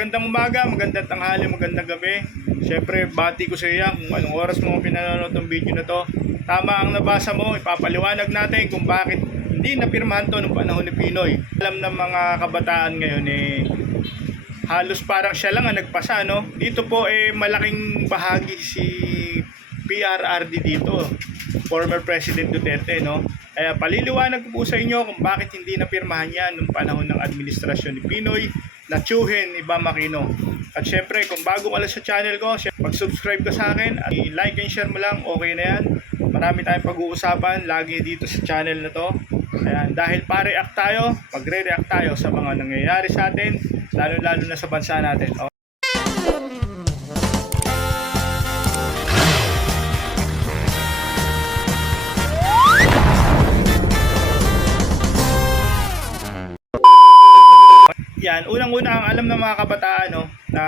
Magandang umaga, magandang tanghali, magandang gabi. Siyempre, bati ko sa iya kung anong oras mo pinanonood ng video na to. Tama ang nabasa mo, ipapaliwanag natin kung bakit hindi napirmahan to nung panahon ni Pinoy. Alam ng mga kabataan ngayon eh, halos parang siya lang ang nagpasa, no? Dito po eh, malaking bahagi si PRRD dito, former President Duterte, no? Kaya paliliwanag po sa inyo kung bakit hindi napirmahan yan nung panahon ng administrasyon ni Pinoy na Chuhin ni Bam Aquino. At syempre, kung bago ka lang sa channel ko, mag-subscribe ka sa akin i-like and share mo lang, okay na yan. Marami tayong pag-uusapan lagi dito sa channel na to. Ayan, dahil pa-react tayo, magre-react tayo sa mga nangyayari sa atin, lalo-lalo na sa bansa natin. O, Yan, unang-una ang alam ng mga kabataan no, na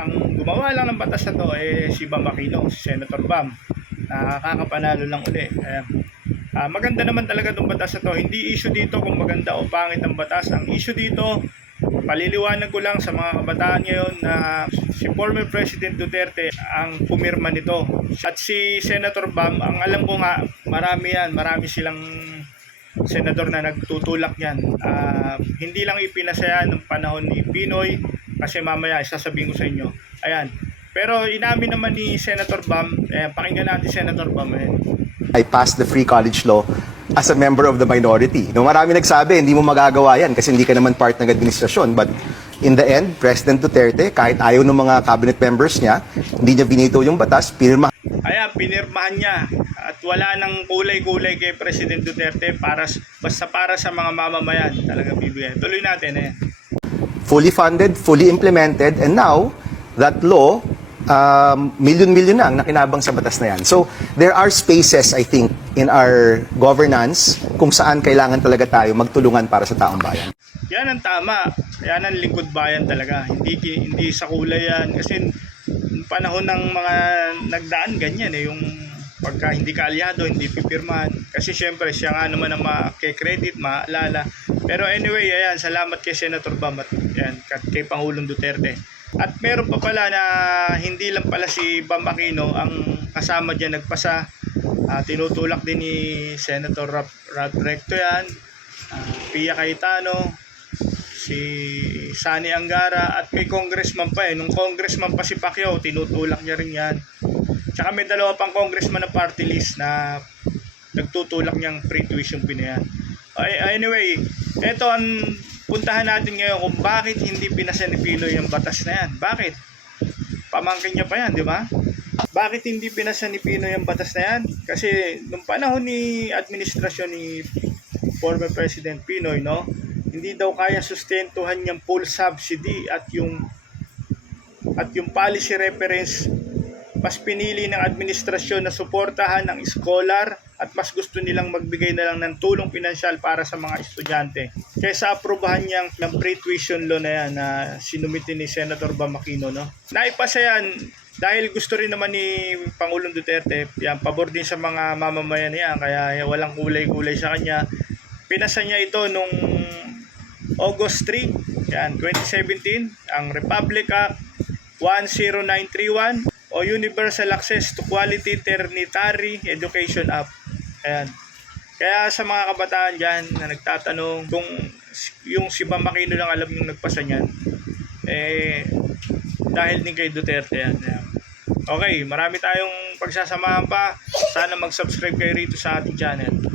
ang gumawa lang ng batas na to eh si Bam Aquino, si Senator Bam. Nakakapanalo lang uli. Ayan. Ah, maganda naman talaga itong batas na to. Hindi issue dito kung maganda o pangit ang batas. Ang issue dito, paliliwanag ko lang sa mga kabataan ngayon na si former President Duterte ang pumirma nito. At si Senator Bam, ang alam ko nga, marami yan, marami silang senador na nagtutulak niyan. Ah, hindi lang ipinasaya ng panahon ni Pinoy kasi mamaya isasabihin ko sa inyo. Ayan. Pero inamin naman ni Senator Bam, eh, pakinggan natin Senator Bam. Eh. I passed the free college law as a member of the minority. No, marami nagsabi, hindi mo magagawa yan kasi hindi ka naman part ng administrasyon. But in the end, President Duterte, kahit ayaw ng mga cabinet members niya, hindi niya binito yung batas, pinirma Ayan, pinirmahan niya at wala nang kulay-kulay kay President Duterte para basta para sa mga mamamayan talaga bibigyan. Tuloy natin eh. fully funded, fully implemented, and now, that law, um, milyon-milyon na ang nakinabang sa batas na yan. So, there are spaces, I think, in our governance kung saan kailangan talaga tayo magtulungan para sa taong bayan. Yan ang tama. Yan ang lingkod bayan talaga. Hindi hindi sa kulay yan kasi panahon ng mga nagdaan ganyan eh yung pagka hindi ka aliado, hindi pipirmahan. Kasi syempre siya nga naman ang makikredit, maalala. Pero anyway, ayan, salamat kay Senator Bam at yan, kat- kay Pangulong Duterte. At meron pa pala na hindi lang pala si Bam ang kasama diyan nagpasa. Ah, tinutulak din ni Senator Rap Recto yan, ah, Pia Cayetano, si Sani Angara at may congressman pa eh. Nung congressman pa si Pacquiao, tinutulak niya rin yan. Tsaka may dalawa pang congressman na party list na nagtutulak niyang free tuition fee na yan. Ay, anyway, eto ang puntahan natin ngayon kung bakit hindi pinasa ni Pinoy yung batas na yan. Bakit? Pamangkin niya pa yan, di ba? Bakit hindi pinasa ni Pinoy yung batas na yan? Kasi nung panahon ni administrasyon ni former President Pinoy, no? Hindi daw kaya sustentuhan yung full subsidy at yung at yung policy reference mas pinili ng administrasyon na suportahan ang scholar at mas gusto nilang magbigay na lang ng tulong pinansyal para sa mga estudyante. Kaysa aprobahan niyang ng pre-tuition law na yan na sinumiti ni Senator Bamakino. No? Naipasa yan dahil gusto rin naman ni Pangulong Duterte, yan, pabor din sa mga mamamayan niya, kaya walang kulay-kulay sa kanya. Pinasa niya ito nung August 3, yan, 2017, ang Republic Act 10931 o Universal Access to Quality Tertiary Education Act. Ayan. Kaya sa mga kabataan dyan na nagtatanong kung yung si Bam Aquino lang alam yung nagpasa niyan, eh, dahil din kay Duterte yan. Ayan. Okay, marami tayong pagsasamahan pa. Sana mag-subscribe kayo rito sa ating channel.